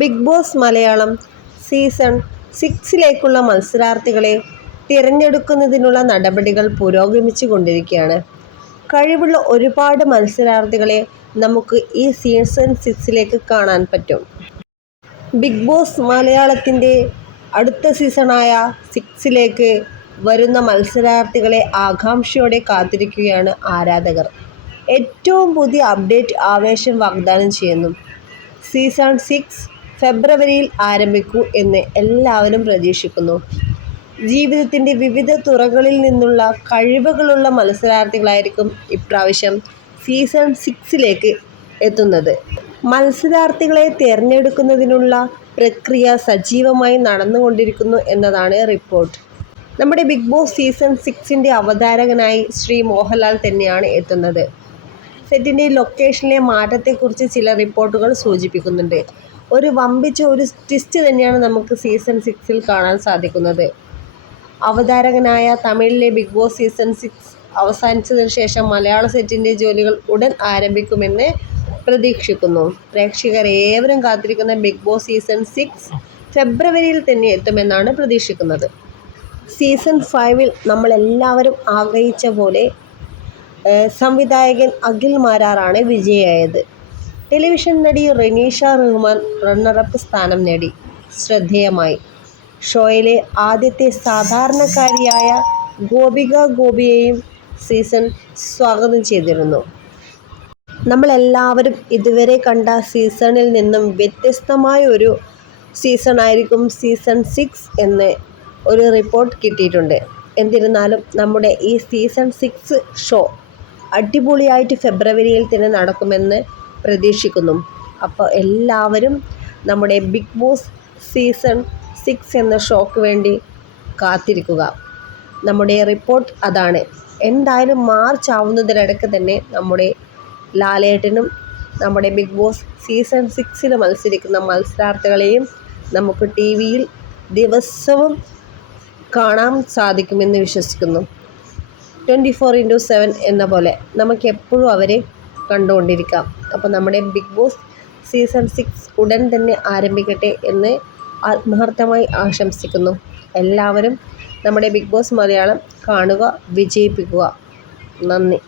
Big Boss Malayalam season സിക്സിലേക്കുള്ള മത്സരാർത്ഥികളെ തിരഞ്ഞെടുക്കുന്നതിനുള്ള നടപടികൾ പുരോഗമിച്ചു കൊണ്ടിരിക്കുകയാണ്. കഴിവുള്ള ഒരുപാട് മത്സരാർത്ഥികളെ നമുക്ക് ഈ സീസൺ സിക്സിലേക്ക് കാണാൻ പറ്റും. ബിഗ് ബോസ് മലയാളത്തിന്റെ അടുത്ത സീസണായ സിക്സിലേക്ക് വരുന്ന മത്സരാർത്ഥികളെ ആകാംക്ഷയോടെ കാത്തിരിക്കുകയാണ് ആരാധകർ. ഏറ്റവും പുതിയ അപ്ഡേറ്റ് ആവേശം വാഗ്ദാനം ചെയ്യുന്നു. സീസൺ സിക്സ് ഫെബ്രുവരിയിൽ ആരംഭിക്കൂ എന്ന് എല്ലാവരും പ്രതീക്ഷിക്കുന്നു. ജീവിതത്തിന്റെ വിവിധ തുറകളിൽ നിന്നുള്ള കഴിവുകളുള്ള മത്സരാർത്ഥികളായിരിക്കും ഇപ്രാവശ്യം സീസൺ സിക്സിലേക്ക് എത്തുന്നത്. മത്സരാർത്ഥികളെ തിരഞ്ഞെടുക്കുന്നതിനുള്ള പ്രക്രിയ സജീവമായി നടന്നുകൊണ്ടിരിക്കുന്നു എന്നതാണ് റിപ്പോർട്ട്. നമ്മുടെ ബിഗ് ബോസ് സീസൺ സിക്സിന്റെ അവതാരകനായി ശ്രീ മോഹൻലാൽ തന്നെയാണ് എത്തുന്നത്. സെറ്റിന്റെ ലൊക്കേഷനിലെ മാറ്റത്തെക്കുറിച്ച് ചില റിപ്പോർട്ടുകൾ സൂചിപ്പിക്കുന്നുണ്ട്. ഒരു വമ്പിച്ച ഒരു ട്വിസ്റ്റ് തന്നെയാണ് നമുക്ക് സീസൺ സിക്സിൽ കാണാൻ സാധിക്കുന്നത്. അവതാരകനായ തമിഴിലെ ബിഗ് ബോസ് സീസൺ സിക്സ് അവസാനിച്ചതിന് ശേഷം മലയാള സെറ്റിന്റെ ജോലികൾ ഉടൻ ആരംഭിക്കുമെന്ന് പ്രതീക്ഷിക്കുന്നു. പ്രേക്ഷകർ ഏവരും കാത്തിരിക്കുന്ന ബിഗ് ബോസ് സീസൺ സിക്സ് ഫെബ്രുവരിയിൽ തന്നെ എത്തുമെന്നാണ് പ്രതീക്ഷിക്കുന്നത്. സീസൺ ഫൈവിൽ നമ്മളെല്ലാവരും ആഗ്രഹിച്ച പോലെ സംവിധായകൻ അഖിൽ മാരാറാണ് വിജയിയായത്. ടെലിവിഷൻ നടി റെനീഷ റഹ്മാൻ റണ്ണറപ്പ് സ്ഥാനം നേടി. ശ്രദ്ധേയമായി. ഷോയിലെ ആദ്യത്തെ സാധാരണക്കാരിയായ ഗോപിക ഗോപിയെയും സീസൺ സ്വാഗതം ചെയ്തിരുന്നു. നമ്മളെല്ലാവരും ഇതുവരെ കണ്ട സീസണിൽ നിന്നും വ്യത്യസ്തമായ ഒരു സീസൺ ആയിരിക്കും സീസൺ സിക്സ് എന്ന് ഒരു റിപ്പോർട്ട് കിട്ടിയിട്ടുണ്ട്. എന്നിരുന്നാലും നമ്മുടെ ഈ സീസൺ സിക്സ് ഷോ അടിപൊളിയായിട്ട് ഫെബ്രുവരിയിൽ തന്നെ നടക്കുമെന്ന് പ്രതീക്ഷിക്കുന്നു. അപ്പോൾ എല്ലാവരും നമ്മുടെ ബിഗ് ബോസ് സീസൺ സിക്സ് എന്ന ഷോക്ക് വേണ്ടി കാത്തിരിക്കുക. നമ്മുടെ റിപ്പോർട്ട് അതാണ്. എന്തായാലും മാർച്ച് ആവുന്നതിനിടയ്ക്ക് തന്നെ നമ്മുടെ ലാലേട്ടനും നമ്മുടെ ബിഗ് ബോസ് സീസൺ സിക്സിൽ മത്സരിക്കുന്ന മത്സരാർത്ഥികളെയും നമുക്ക് ടി വിയിൽ ദിവസവും കാണാൻ സാധിക്കുമെന്ന് വിശ്വസിക്കുന്നു. ട്വന്റി ഫോർ ഇന്റു സെവൻ എന്ന പോലെ നമുക്ക് എപ്പോഴും അവരെ കണ്ടുകൊണ്ടിരിക്കാം. അപ്പോൾ നമ്മുടെ ബിഗ് ബോസ് സീസൺ സിക്സ് ഉടൻ തന്നെ ആരംഭിക്കട്ടെ എന്ന് ആത്മാർത്ഥമായി ആശംസിക്കുന്നു. എല്ലാവരും നമ്മുടെ ബിഗ് ബോസ് മലയാളം കാണുക വിജയിപ്പിക്കുക. നന്ദി.